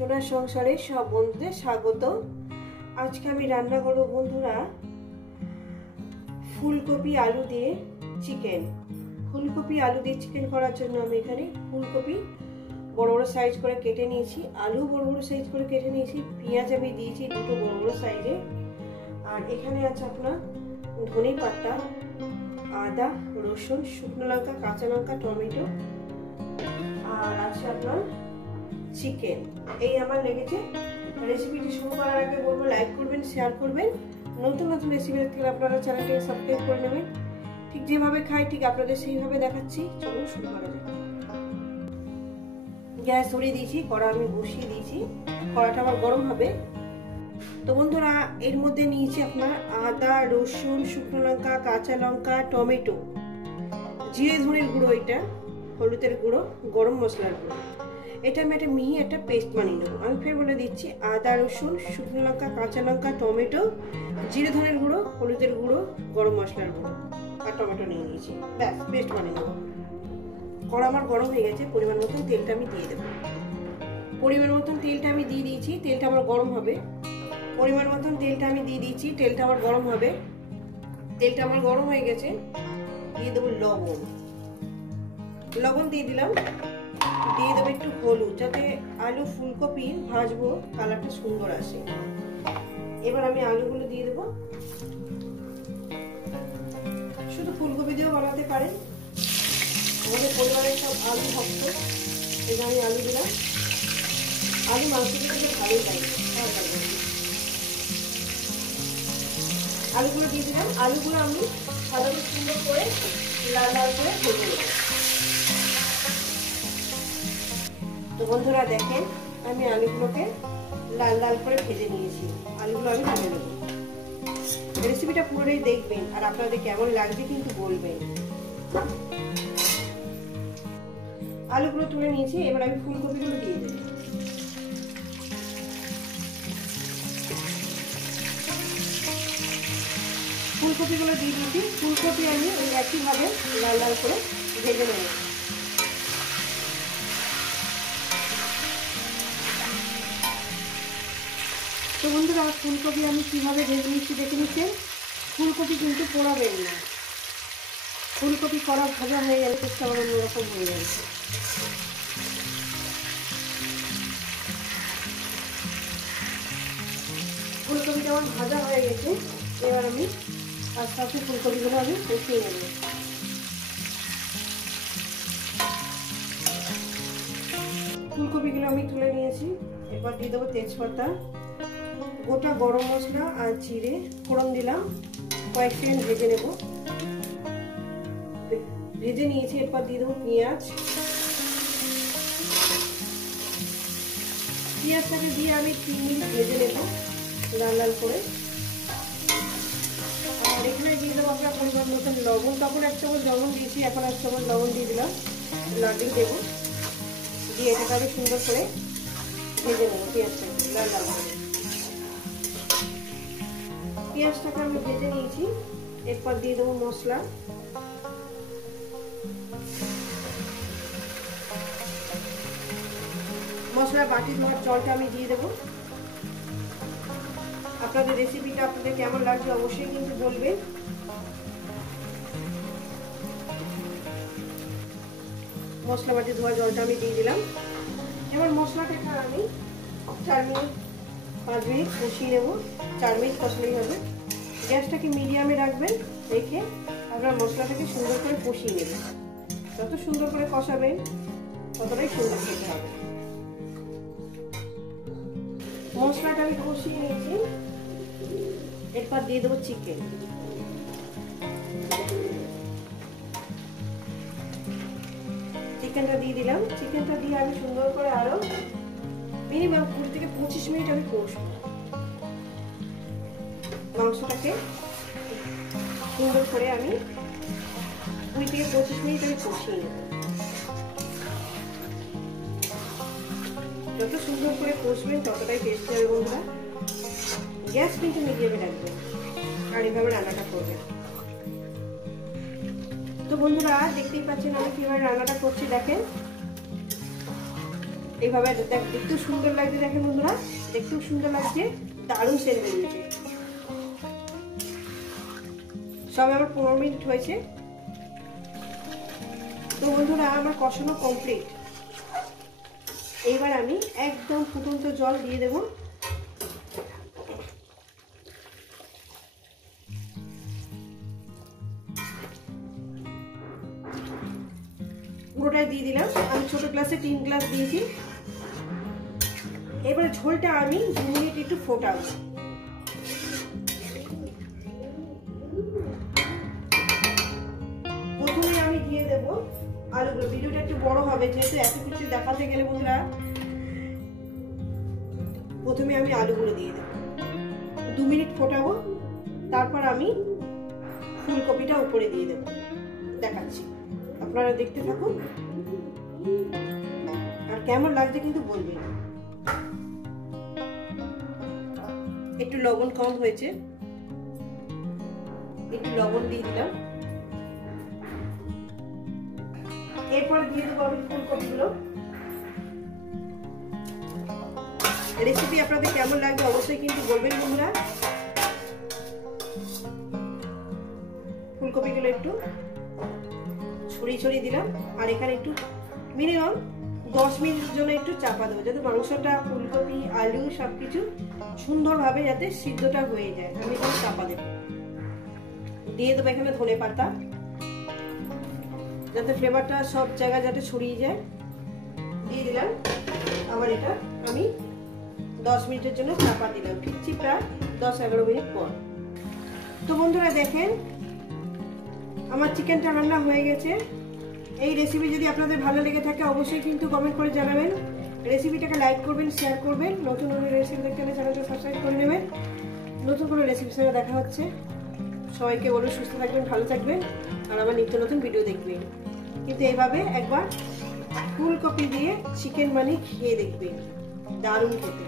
সোনার সংসারে সব বন্ধুদের স্বাগত। আজকে আমি রান্না করব বন্ধুরা ফুলকপি আলু দিয়ে চিকেন। ফুলকপি আলু দিয়ে চিকেন করার জন্য আমি এখানে ফুলকপি বড় বড় সাইজ করে কেটে নিয়েছি, আলু বড় বড় সাইজ করে কেটে নিয়েছি, পেঁয়াজ আমি দিয়েছি দুটো বড় বড় সাইজে, আর এখানে আছে আপনার ধনে পাতা, আদা, রসুন, শুকনো লঙ্কা, কাঁচা লঙ্কা, টমেটো, আর আছে আপনার চিকেন। এই আমার লেগেছে। রেসিপিটি শুরু করার আগে বলবো লাইক করবেন, শেয়ার করবেন। নতুন নতুন রেসিপি দেখতে আপনারা চ্যানেলটাকে সাবস্ক্রাইব করে নেবেন। ঠিক যেভাবে খাই ঠিক আপনাদের সেইভাবে দেখাচ্ছি। চলুন শুরু করা যাক। গ্যাস ধরিয়ে দিয়েছি, কড়া আমি বসিয়ে দিয়েছি, কড়াটা আমার গরম হবে। তো বন্ধুরা এর মধ্যে নিয়েছি আপনার আদা, রসুন, শুকনো লঙ্কা, কাঁচা লঙ্কা, টমেটো, জিরে ধনের গুঁড়ো, এটা হলুদের গুঁড়ো, গরম মশলার গুঁড়ো। এটা আমি একটা মিহি একটা পেস্ট বানিয়ে নেবো। আমি ফের বলে দিচ্ছি, আদা, রসুন, শুকনো লঙ্কা, কাঁচা লঙ্কা, টমেটো, জিরে ধনের গুঁড়ো, হলুদের গুঁড়ো, গরম মশলার গুঁড়ো আর টমেটো নিয়ে নিয়েছি। ব্যাস পেস্ট বানিয়ে নেবো। কড়া আমার গরম হয়ে গেছে, পরিমাণ মতন তেলটা আমি দিয়ে দেবো। পরিমাণ মতন তেলটা আমি দিয়ে দিয়েছি, তেলটা আমার গরম হবে। পরিমাণ মতন তেলটা আমি দিয়ে দিয়েছি, তেলটা আমার গরম হবে। তেলটা আমার গরম হয়ে গেছে, দিয়ে দেবো লবণ। লবণ দিয়ে দিলাম, দিয়ে দেবো একটু হলুদ, যাতে আলু ফুলকপি ভাজবো কালারটা সুন্দর আসে। এবার আমি আলুগুলো দিয়ে দেবো। শুধু ফুলকপি দিয়েও বানাতে পারেন, আমাদের পরিবারের সব আলু ভক্ত, এবার আমি আলু দিলাম। আলু মাংস দিতে ভালোই লাগে। আলুগুলো দিয়ে দিলাম। আলুগুলো আমি সাধারণত সুন্দর করে লাল লাল করে ভেজে নেব। তো বন্ধুরা দেখেন, আমি আলুগুলোকে লাল লাল করে ভেজে নিয়েছি। আলুগুলো আমি তুলে নেব। রেসিপিটা পুরোটাই দেখবেন, আর আপনাদের কেমন লাগছে কিন্তু বলবেন। আলুগুলো তুলে নিয়েছি, এবার আমি ফুলকপিগুলো দিয়ে দেব। ফুলকপিগুলো দিয়ে দিয়েছি। ফুলকপি আমি ওই একইভাবে লাল লাল করে ভেজে নেব। তো বন্ধুরা ফুলকপি আমি কিভাবে ভেজে নিচ্ছি দেখে নিচ্ছেন। ফুলকপি কিন্তু পোড়াবেন না, ফুলকপি কড়া ভাজা হয়ে গেলে চেষ্টা আমার অন্যরকম হয়ে যাচ্ছে। ফুলকপিটা আমার ভাজা হয়ে গেছে, এবার আমি আস্তে আস্তে ফুলকপিগুলো আমি কষিয়ে নেব। ফুলকপিগুলো আমি তুলে নিয়েছি। এবার দিয়ে দেবো তেজপাতা, গোটা গরম মশলা আর জিরে ফোড়ন দিলাম। কয়েক সেকেন্ড ভেজে নেব। ভেজে নিয়েছি, এরপর দিয়ে দেবো পেঁয়াজ। পেঁয়াজটাকে দিয়ে আমি 3 মিনিট ভেজে নেব লাল লাল করে। আর এখানে দিয়ে দেবো আপনার পরিমাণ মতন লবণ। তখন 1 চামচ লবণ দিয়েছি, এখন 1 চামচ লবণ দিয়ে দিলাম। লবণ দেবো, দিয়ে এটাকে আমি সুন্দর করে ভেজে নেবো পেঁয়াজটাকে লাল লাল করে। পেঁয়াজটাকে আমি ভেজে নিয়েছি, এরপর দিয়ে দেবো মশলা। মশলা বাটি ধোয়ার জলটা আমি দিয়ে দেবো। আপনাদের রেসিপিটা আপনাদের কেমন লাগছে অবশ্যই কিন্তু বলবেন। মশলা বাটি ধোয়া জলটা আমি দিয়ে দিলাম। এবার মশলাটাকে আমি 4 মিনিট 5 মিনিট কষিয়ে নেব। 4 মিনিট কষলেই হবে। গ্যাসটাকে মিডিয়ামে রাখবেন, রেখে আপনার মশলাটাকে সুন্দর করে কষিয়ে নেবেন। যত সুন্দর করে কষাবেন ততটাই সুন্দর খেতে হবে। মশলাটা আমি কষিয়ে নিয়েছি, এরপর দিয়ে দেবো চিকেন। চিকেনটা দিয়ে দিলাম। চিকেনটা দিয়ে আমি সুন্দর করে আরো মিনিমাম 20 থেকে 25 মিনিট আমি কষবো। মাংসটাকে সুন্দর করে আমি 20 থেকে 25 মিনিট আমি কষিয়ে নেব। যত সুন্দর করে কষবেন ততটাই টেস্ট হবে বন্ধুরা। গ্যাস কিন্তু মিডিয়ামে রাখবেন আর এভাবে রান্নাটা করবেন। তো বন্ধুরা দেখতেই পাচ্ছেন আমি কিভাবে রান্নাটা করছি। দেখেন এইভাবে দেখতেও সুন্দর লাগছে, দেখেন বন্ধুরা, দেখতেও সুন্দর লাগছে, দারুণ সেন্ট বেরিয়েছে। সবে আমার 15 মিনিট হয়েছে। তো বন্ধুরা আমার কষানো কমপ্লিট। এইবার আমি একদম ফুটন্ত জল দিয়ে দেব। পুরোটাই দিয়ে দিলাম। আমি ছোট গ্লাসে 3 গ্লাস দিয়েছি। এবারে ঝোলটা আমি 2 মিনিট একটু ফোটাবো। প্রথমে আমি দিয়ে দেব আলুগুলো। ভিডিওটা একটু বড় হবে যেহেতু এত কিছু দেখাতে গেলে বন্ধুরা। প্রথমে আমি আলুগুলো দিয়ে দেব, 2 মিনিট ফোটাবো, তারপর আমি ফুলকপিটা উপরে দিয়ে দেব। দেখাচ্ছি, আপনারা দেখতে থাকুন। আর কেমন লাগছে কিন্তু বলবেন। একটু লবণ কম হয়েছে, একটু লবণ দিয়ে দিলাম। এরপর দিয়ে দেবো আমি ফুলকপিগুলো। রেসিপি আপনাদের কেমন লাগবে অবশ্যই কিন্তু বলবেন বন্ধুরা। ফুলকপিগুলো একটু ছড়িয়ে ছড়িয়ে দিলাম। আর এখানে একটু মিনিমাম 10 মিনিটের জন্য একটু চাপা দেবো, যাতে মাংসটা, ফুলকপি, আলু সবকিছু সুন্দরভাবে যাতে সিদ্ধটা হয়ে যায়। আমি এখানে চাপা দেবো। দিয়ে দেবো এখানে ধনে পাতা, যাতে ফ্লেভারটা সব জায়গায় যাতে ছড়িয়ে যায়। দিয়ে দিলাম। আবার এটা আমি 10 মিনিটের জন্য চাপা দিলাম। ফিরছি প্রায় 10-11 মিনিট পর। তো বন্ধুরা দেখেন আমার চিকেনটা রান্না হয়ে গেছে। এই রেসিপি যদি আপনাদের ভালো লেগে থাকে অবশ্যই কিন্তু কমেন্ট করে জানাবেন। রেসিপিটাকে লাইক করবেন, শেয়ার করবেন। নতুন নতুন রেসিপি দেখতে হলে চ্যানেলটা সাবস্ক্রাইব করে নেবেন। নতুন কোনো রেসিপির সঙ্গে দেখা হচ্ছে। সবাইকে বলুন সুস্থ থাকবেন, ভালো থাকবেন, আর আমার নিত্য নতুন ভিডিও দেখবেন। কিন্তু এইভাবে একবার ফুলকপি দিয়ে চিকেন বানিয়ে খেয়ে দেখবেন, দারুণ খেতে।